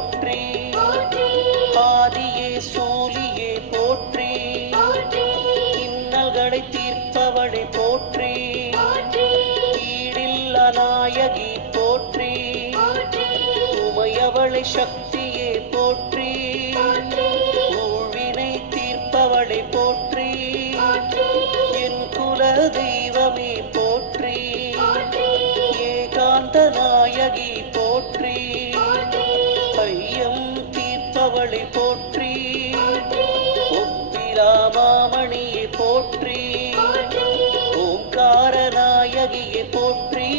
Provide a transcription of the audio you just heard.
போற்றி. ஆதியே சூலியே போற்றி. இன்னல்களை தீர்ப்பவளை போற்றி. ஈடில்ல நாயகி போற்றி. உமையவளை சக்தியே போற்றி. ஊழினை தீர்ப்பவளை போற்றி. என் குல தெய்வமே போற்றி. ஏகாந்த நாயகி போற்றி. அவளை போற்றி ஒப்பிலா மாமணியை போற்றி ஓங்கார போற்றி.